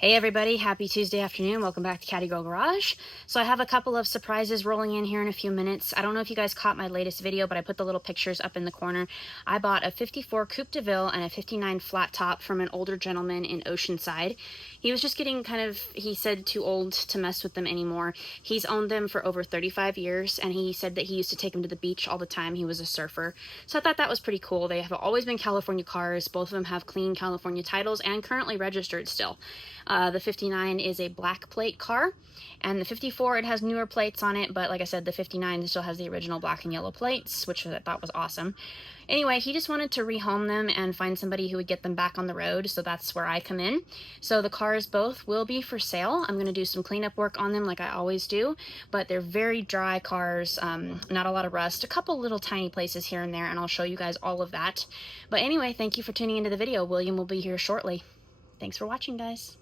Hey everybody, happy Tuesday afternoon. Welcome back to Caddy Girl Garage. So I have a couple of surprises rolling in here in a few minutes. I don't know if you guys caught my latest video, but I put the little pictures up in the corner. I bought a 54 Coupe de Ville and a 59 flat top from an older gentleman in Oceanside. He was just getting he said too old to mess with them anymore. He's owned them for over 35 years, and he said that he used to take them to the beach all the time. He was a surfer. So I thought that was pretty cool. They have always been California cars. Both of them have clean California titles and currently registered still. The 59 is a black plate car, and the 54, it has newer plates on it, but like I said, the 59 still has the original black and yellow plates, which I thought was awesome. Anyway, he just wanted to rehome them and find somebody who would get them back on the road, so that's where I come in. So the cars both will be for sale. I'm going to do some cleanup work on them like I always do, but they're very dry cars, not a lot of rust, a couple little tiny places here and there, and I'll show you guys all of that. But anyway, thank you for tuning into the video. William will be here shortly. Thanks for watching, guys.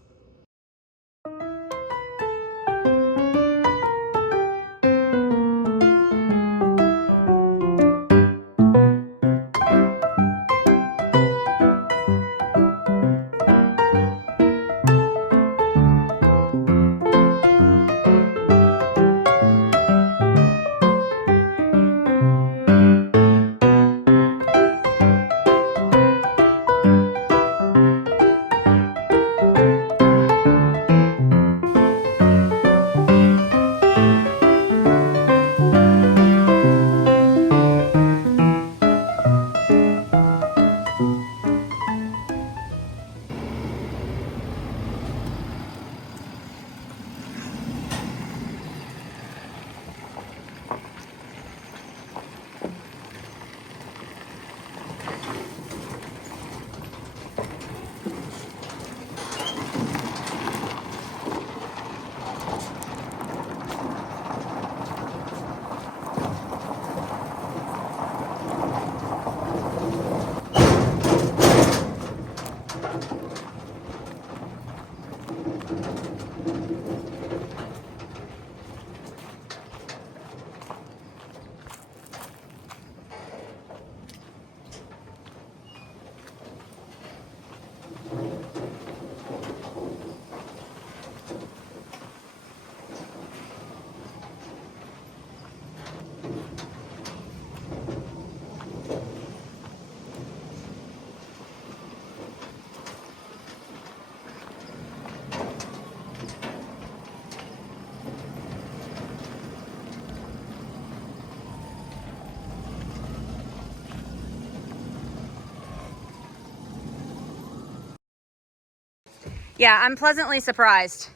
Yeah, I'm pleasantly surprised.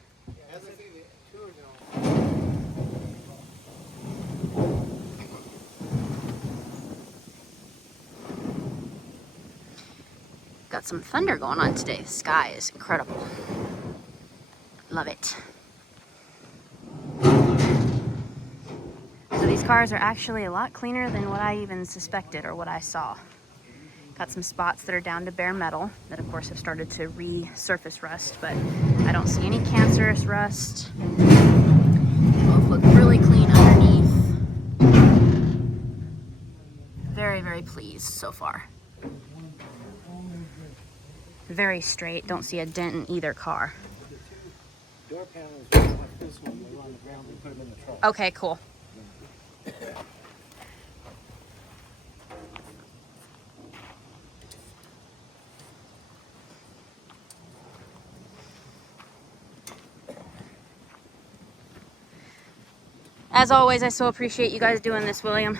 Got some thunder going on today. The sky is incredible. Love it. So these cars are actually a lot cleaner than what I even suspected or what I saw. Got some spots that are down to bare metal that of course have started to resurface rust, but I don't see any cancerous rust. Both look really clean underneath. Very, very pleased so far. Very straight, don't see a dent in either car. Door panels like this one, they were on the ground, we put them in the truck. Okay, cool. As always, I so appreciate you guys doing this, William.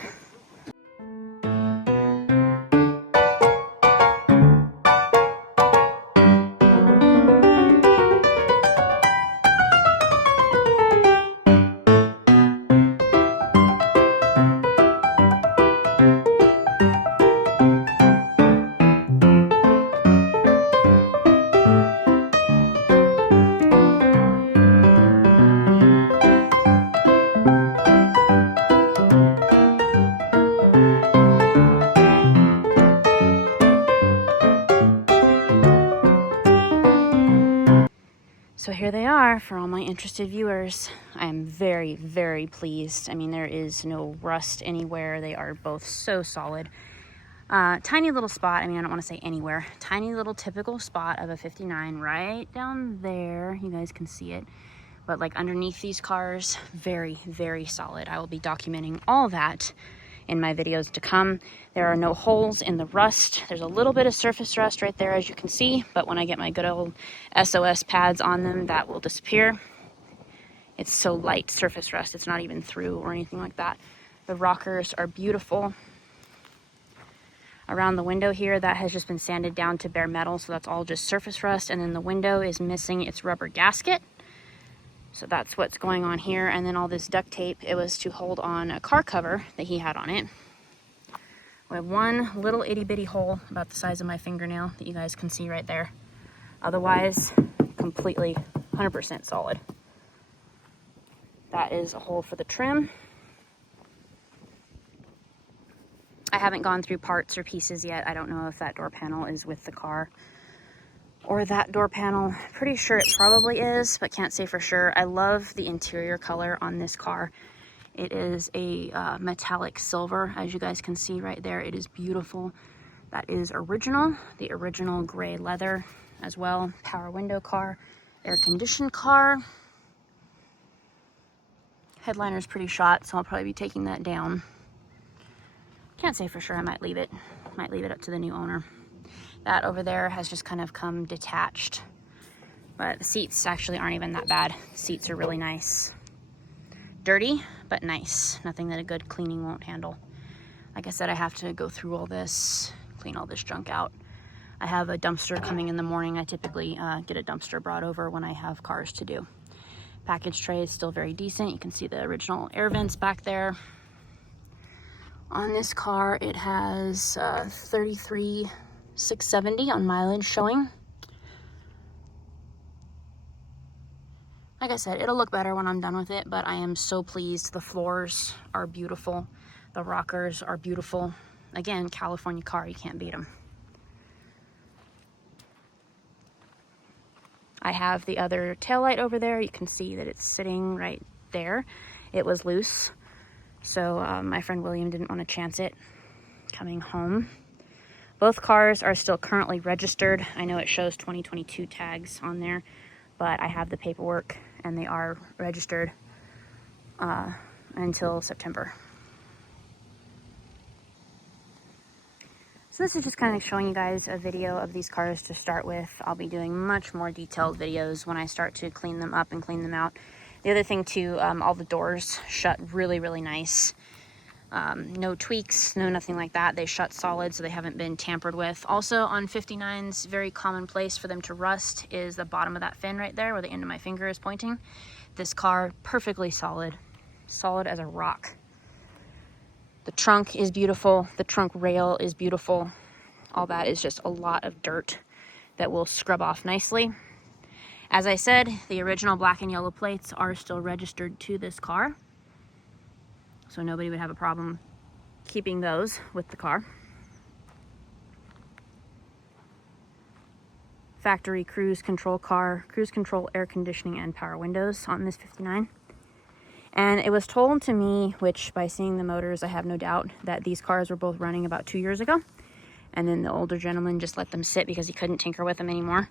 So here they are for all my interested viewers. I am very, very pleased. I mean, there is no rust anywhere. They are both so solid. Tiny little spot. I mean, I don't want to say anywhere. Tiny little typical spot of a 59 right down there. You guys can see it. But like underneath these cars, very, very solid. I will be documenting all that in my videos to come. There are no holes in the rust. There's a little bit of surface rust right there, as you can see. But when I get my good old SOS pads on them, that will disappear. It's so light surface rust. It's not even through or anything like that. The rockers are beautiful. Around the window here, that has just been sanded down to bare metal, so that's all just surface rust. And then the window is missing its rubber gasket. So that's what's going on here. And then all this duct tape, it was to hold on a car cover that he had on it. We have one little itty bitty hole about the size of my fingernail that you guys can see right there. Otherwise, completely 100% solid. That is a hole for the trim. I haven't gone through parts or pieces yet. I don't know if that door panel is with the car or that door panel. Pretty sure it probably is, but can't say for sure. I love the interior color on this car. It is a metallic silver, as you guys can see right there. It is beautiful. That is original, the original gray leather as well. Power window car, air conditioned car. Headliner is pretty shot, so I'll probably be taking that down. Can't say for sure. I might leave it. Might leave it up to the new owner. That over there has just kind of come detached. But the seats actually aren't even that bad. The seats are really nice. Dirty, but nice. Nothing that a good cleaning won't handle. Like I said, I have to go through all this, clean all this junk out. I have a dumpster coming in the morning. I typically get a dumpster brought over when I have cars to do. Package tray is still very decent. You can see the original air vents back there. On this car, it has 33,670 on mileage showing. Like I said, it'll look better when I'm done with it, but I am so pleased. The floors are beautiful. The rockers are beautiful. Again, California car, you can't beat them. I have the other taillight over there. You can see that it's sitting right there. It was loose. So my friend William didn't want to chance it coming home. Both cars are still currently registered. I know it shows 2022 tags on there, but I have the paperwork and they are registered until September. So this is just kind of showing you guys a video of these cars to start with. I'll be doing much more detailed videos when I start to clean them up and clean them out. The other thing too, all the doors shut really, really nice. No tweaks, no nothing like that. They shut solid, so they haven't been tampered with. Also on 59s, very commonplace for them to rust is the bottom of that fin right there where the end of my finger is pointing. This car, perfectly solid. Solid as a rock. The trunk is beautiful. The trunk rail is beautiful. All that is just a lot of dirt that will scrub off nicely. As I said, the original black and yellow plates are still registered to this car. So nobody would have a problem keeping those with the car. Factory cruise control car, cruise control, air conditioning, and power windows on this 59. And it was told to me, which by seeing the motors, I have no doubt, that these cars were both running about 2 years ago. And then the older gentleman just let them sit because he couldn't tinker with them anymore.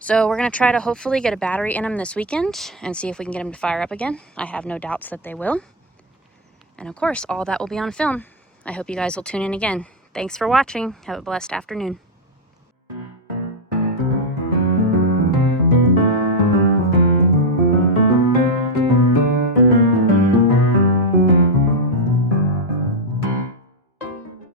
So we're going to try to hopefully get a battery in them this weekend and see if we can get them to fire up again. I have no doubts that they will. And of course, all that will be on film. I hope you guys will tune in again. Thanks for watching. Have a blessed afternoon.